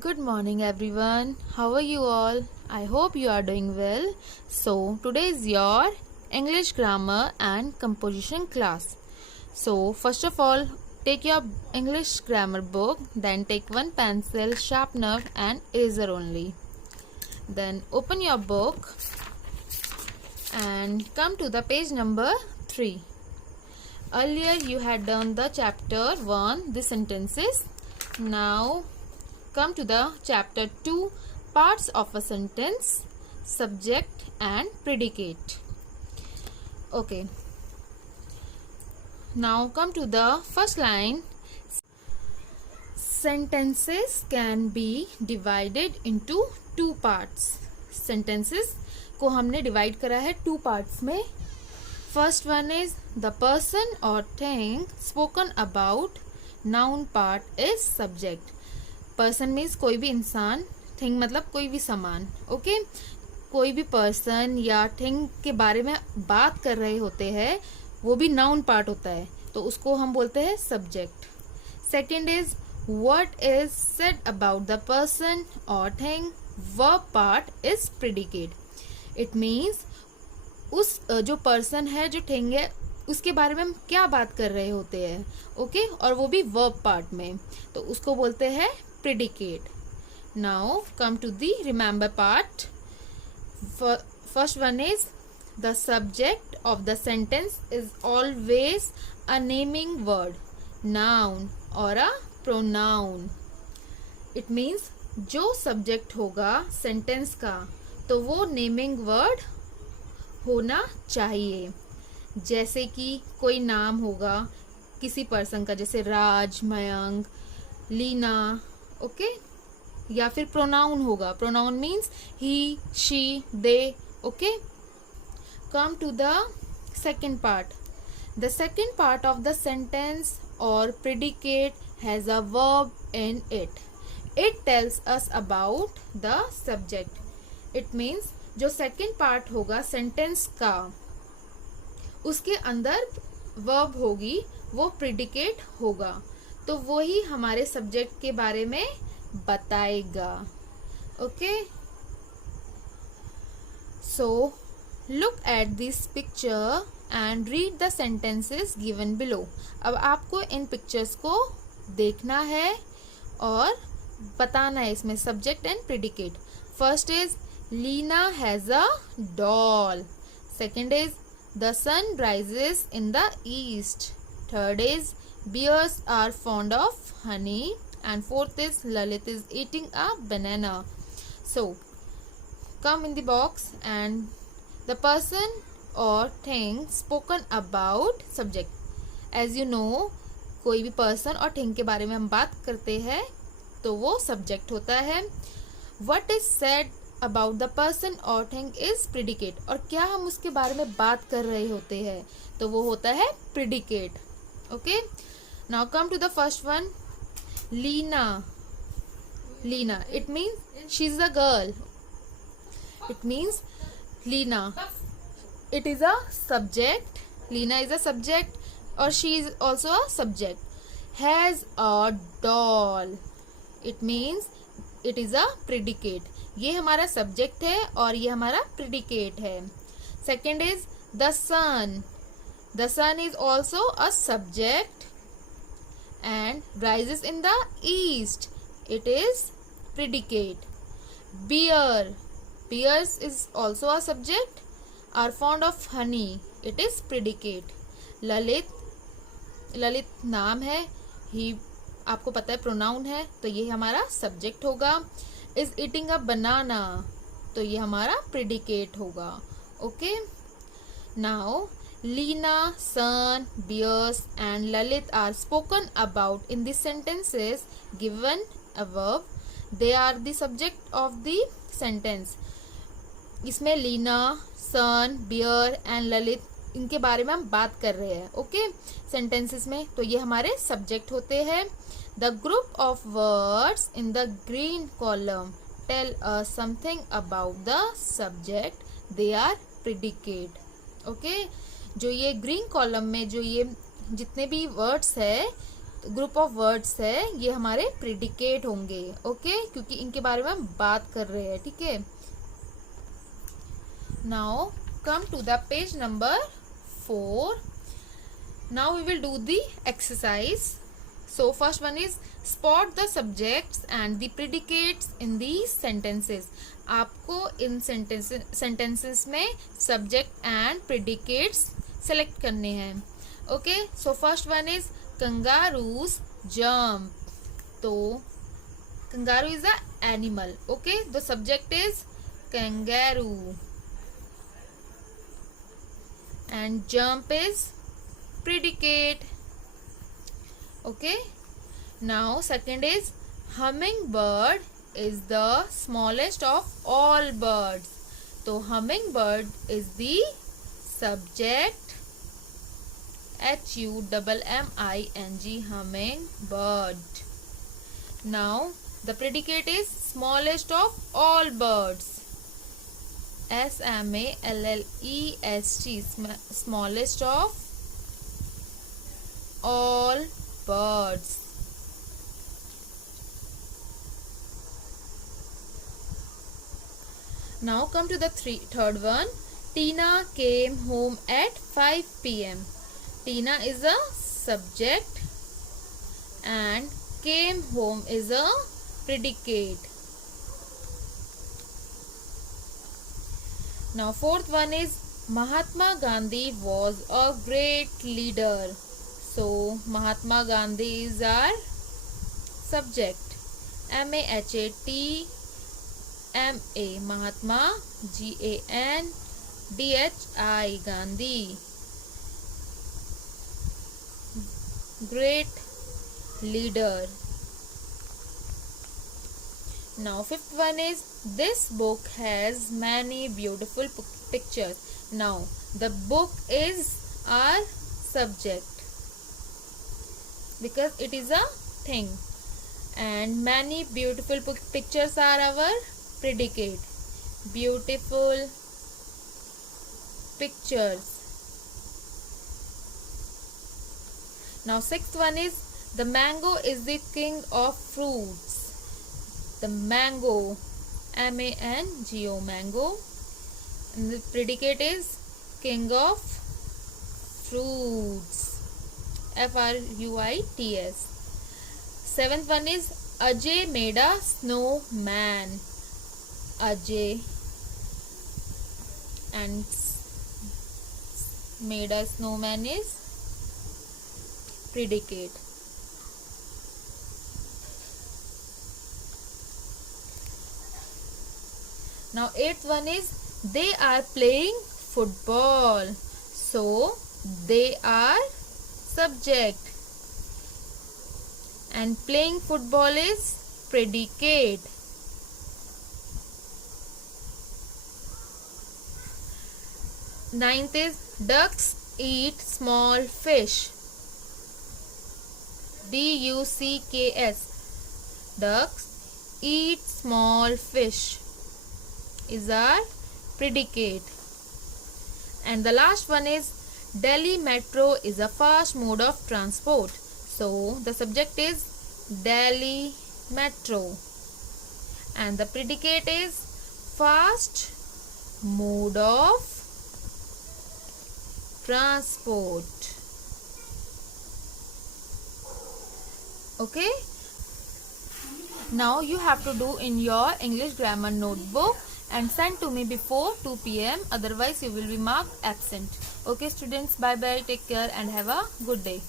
Good morning, everyone. How are you all? I hope you are doing well. So, today is your English grammar and composition class. So, first of all, take your English grammar book, then take one pencil, sharpener, and eraser only. Then open your book and come to the page number 3. Earlier, you had done the chapter 1, the sentences. Now, come to the chapter 2, parts of a sentence, subject and predicate. Okay. Now come to the first line. Sentences can be divided into two parts. Sentences को हमने divide करा है two parts में. First one is the person और thing spoken about. Noun part is subject. Person means कोई भी इंसान, thing मतलब कोई भी सामान. ओके कोई भी पर्सन या थिंग के बारे में बात कर रहे होते हैं, वो भी नाउन पार्ट होता है, तो उसको हम बोलते हैं subject. Second is what is said about the person और thing. Verb part is predicate. It means उस जो पर्सन है, जो थिंग है, उसके बारे में हम क्या बात कर रहे होते हैं. ओके और वो भी वर्ब पार्ट में, तो उसको बोलते हैं predicate. Now come to the remember part. First one is the subject of the sentence is always a naming word, noun or a pronoun. It means जो सब्जेक्ट होगा सेंटेंस का, तो वो नेमिंग वर्ड होना चाहिए. जैसे कि कोई नाम होगा किसी पर्सन का, जैसे राज, मयंक, लीना. ओके या फिर प्रोनाउन होगा. Pronoun means he, she, they. Okay come to the second part. The second part of the sentence और predicate has a verb in it. It tells us about the subject. It means जो second part होगा sentence का, उसके अंदर verb होगी, वो predicate होगा, तो वो ही हमारे सब्जेक्ट के बारे में बताएगा. Okay so look at this picture and read the sentences given below. अब आपको इन पिक्चर्स को देखना है और बताना है इसमें subject and predicate. First is Leena has a doll. Second is the sun rises in the east. Third is bears are fond of honey, and fourth is Lalit is eating a banana. So come in the box and the person or thing spoken about subject. As you know, कोई भी person और thing के बारे में हम बात करते हैं तो वो सब्जेक्ट होता है. What is said about the person or thing is predicate. और क्या हम उसके बारे में बात कर रहे होते हैं तो वो होता है predicate. Okay. Now come to the first one. Leena. Leena. It means she's a girl. It means Leena. It is a subject. Leena is a subject or she is also a subject. Has a doll. It means it is a predicate. ये हमारा subject है और ये हमारा predicate है. Second is the sun. The sun is also a subject and rises in the east. It is predicate. Bear. Bears is also a subject. Are fond of honey. It is predicate. Lalit. Lalit नाम है. ही आपको पता है pronoun है, तो ये हमारा subject होगा. इज ईटिंग अ बनाना, तो ये हमारा प्रेडिकेट होगा. Okay now Leena, Sun, bears and Lalit are spoken about in the sentences given above. They are the subject of the sentence. इसमें लीना, सन, बियर एंड ललित इनके बारे में हम बात कर रहे हैं. ओके सेंटेंसेस में, तो ये हमारे सब्जेक्ट होते हैं. The group of words in the green column tell us something about the subject. They are predicate. Okay जो ये ग्रीन कॉलम में जो ये जितने भी वर्ड्स है ग्रुप ऑफ वर्ड्स है, ये हमारे प्रिडिकेट होंगे। ओके, क्योंकि इनके बारे में हम बात कर रहे हैं। ठीक है, now come to the page number 4. Now we will do the exercise. So first one is spot the subjects and the predicates in these sentences. आपको इन sentences में subject and predicates select करने हैं. Okay, so first one is kangaroos jump. तो kangaroo is a animal. Okay, the subject is kangaroo and jump is predicate. Okay, now second is hummingbird is the smallest of all birds. तो hummingbird is the subject, HUMMING, hummingbird. Now the predicate is smallest of all birds, SMALLEST, smallest of all birds. Now come to the third one. Tina came home at 5 p.m. Tina is a subject and came home is a predicate. Now fourth one is Mahatma Gandhi was a great leader. So Mahatma Gandhi is our subject, MAHATMA, Mahatma, GANDHI, Gandhi, great leader. Now fifth one is this book has many beautiful pictures. Now the book is our subject because it is a thing, and many beautiful pictures are our predicate. Beautiful pictures. Now sixth one is the mango is the king of fruits. The mango, MANGO, mango, and the predicate is king of fruits, FRUITS. Seventh one is Ajay made a snowman. Ajay and made a snowman is predicate. Now eighth one is they are playing football. So they are subject and playing football is predicate. Ninth is ducks eat small fish. DUCKS, ducks eat small fish is our predicate. And the last one is Delhi Metro is a fast mode of transport. So the subject is Delhi Metro and the predicate is fast mode of transport. Okay, now you have to do in your English grammar notebook and send to me before 2 p.m. otherwise you will be marked absent. Okay students, bye bye, take care and have a good day.